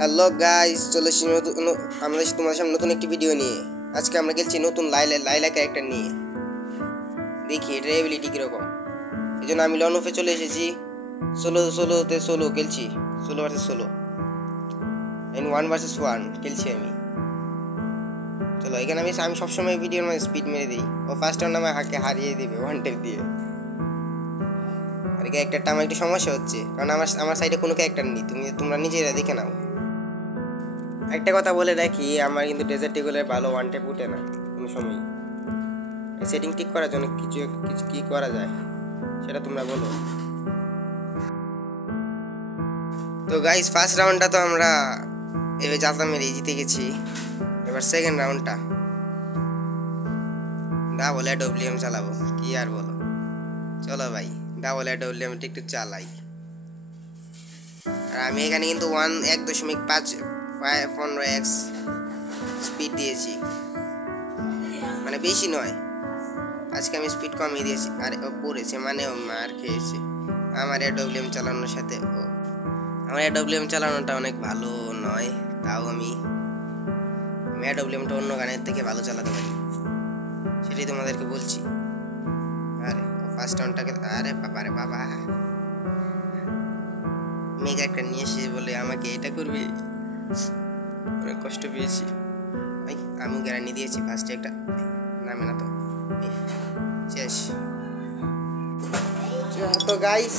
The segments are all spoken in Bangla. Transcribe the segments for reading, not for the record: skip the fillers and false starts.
হ্যালো গাইস, চলে এসেছি তোমাদের সামনে নতুন একটি ভিডিও নিয়ে। আজকে আমরা খেলছি নতুন লাইলা ক্যারেক্টার নিয়ে। দেখি এটার এবিলিটি কীরকম। এই জন্য আমি লনফে চলে এসেছি। সোলো খেলছি, সোলো ভার্সেস সোলো, 1 ভার্সেস 1 খেলছি আমি। চলো, এখানে আমি সবসময় ভিডিওর মধ্যে স্পিড মেরে দিই। ও ফার্স্ট রাউন্ড আমাকে হারিয়ে দেবে ওয়ান টেপ দিয়ে। আর এই ক্যারেক্টারটা আমার একটু সমস্যা হচ্ছে, কারণ আমার সাইডে কোনো ক্যারেক্টার নেই। তোমরা নিজেরা দেখে নাও। একটা কথা বলে রাখি, আমার কিন্তু ডেজার্ট ইগলের ভালো ওয়ান ট্যাপ উঠে না কোনো সময়। সেটিং ঠিক করার জন্য কিছু কি করা যায় সেটা তোমরা বলো। তো গাইস, ফার্স্ট রাউন্ডটা তো আমরা এবার জাতা মেরে জিতে গেছি। এবার সেকেন্ড রাউন্ডটা ডাবল এডব্লিউএম চালাবো, কি আর বলো। চলো ভাই, ডাবল এডব্লিউএম একটু চালাই। আর আমি এখানে কিন্তু 1.15x স্পিড দিয়েছি, মানে বেশি নয়। আজকে আমি স্পিড কমিয়ে দিয়েছি। আর ও পড়েছে, মানে ও মার খেয়েছে আমার এডব্লিউএম চালানোর সাথে। আমার এডব্লিউএম চালানোটা অনেক ভালো নয়, তাও আমি এডব্লিউএমটা অন্য গানের থেকে ভালো চালাতে পারি, সেটাই তোমাদেরকে বলছি। আরে ফার্স্ট রাউন্ডটাকে, আরে বাবা রে বাবা, মেগা একটা নিয়ে এসে বলে আমাকে এটা করবে, অনেক কষ্ট পেয়েছি। আমি গ্যারান্টি দিয়েছি ফার্স্টে একটা নামে না তো শেষ। তো গাইস,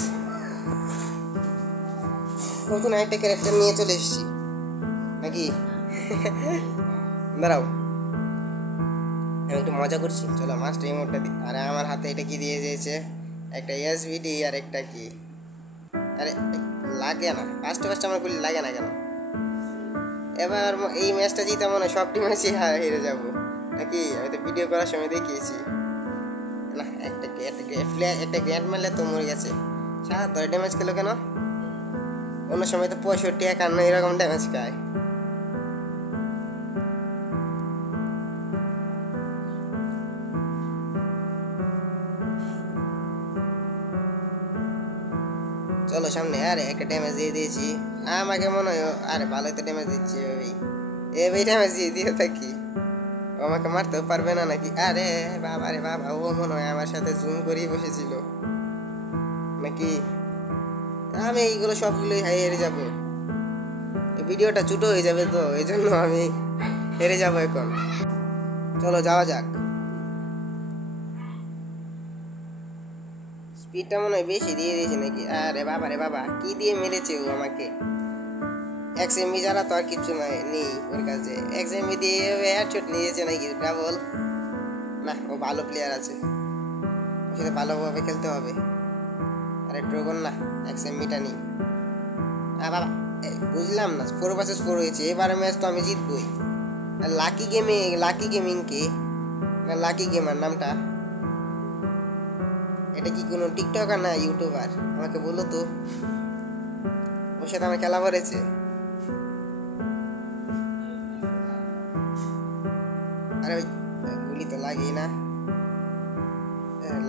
নতুন একটা ক্যারেক্টার নিয়ে চলে এসেছি নাকি? দাঁড়াও, আমি একটু মজা করছি। চলো মাস্টার ইমোটটা দিই। আরে আমার হাতে এটা কি দিয়ে দিয়েছে, একটা এসভিডি আর একটা কি। আরে লাগে না, ফার্স্টে আমার গুলি লাগে না কেন? এবার এই ম্যাচটা জিতে মনে সবটি ম্যাচই হেরে যাবো নাকি? আমি তো ভিডিও করার সময় দেখিয়েছি না। একটা গ্র্যান্ড মারলে তো মরে গেছে। 7 ড্যামেজ খেলো কেন? অন্য সময় তো 65-51 এরকম ড্যামেজ খায়। চলো সামনে। আরে একটা ড্যামেজ দিয়ে দিয়েছি, আমাকে মনে হয় আরে ভালোই তো ড্যামেজ দিচ্ছি। এই ড্যামেজ দিয়ে থাকি, ও আমাকে মারতেও পারবে না নাকি? আরে বাবা রে বাবা, ও মনে হয় আমার সাথে জুম করেই বসেছিল নাকি? আমি এইগুলো সবগুলোই হেরে যাবো, এই ভিডিওটা ছোটো হয়ে যাবে, তো এই জন্য আমি হেরে যাবো এখন। চলো যাওয়া যাক। স্পিডটা মনে হয় বেশি দিয়ে দিয়েছে নাকি? আরে বাবা রে বাবা, কি দিয়ে মেরেছে ও আমাকে? XMB ছাড়া তো আর কিছু নেই ওর কাছে। XMB দিয়ে হেডশট নিয়েছে নাকি ডাবল? না, ও ভালো প্লেয়ার আছে, ওর সাথে ভালোভাবে খেলতে হবে। আরে ড্রাগন না, XMBটা নেই। বাবা, বুঝলাম না, 4 ভার্সেস 4 হয়েছে। এবারে ম্যাচ তো আমি জিতবই। লাকি গেমিং কে না, লাকি গেমার নামটা, এটা কি কোনো টিকটকার না ইউটিউবার? আমাকে বলো তো, ওর সাথে আমার খেলা পড়েছে। আরে ওই গুলি তো লাগেই না,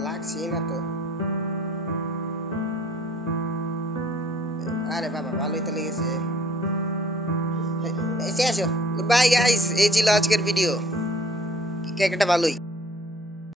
লাগছেই না তো। আরে বাবা, ভালোই তো লেগেছে। এসে আসো, গুড বাই গাইস। এই ছিল আজকের ভিডিও, ক্যারেক্টারটা ভালোই।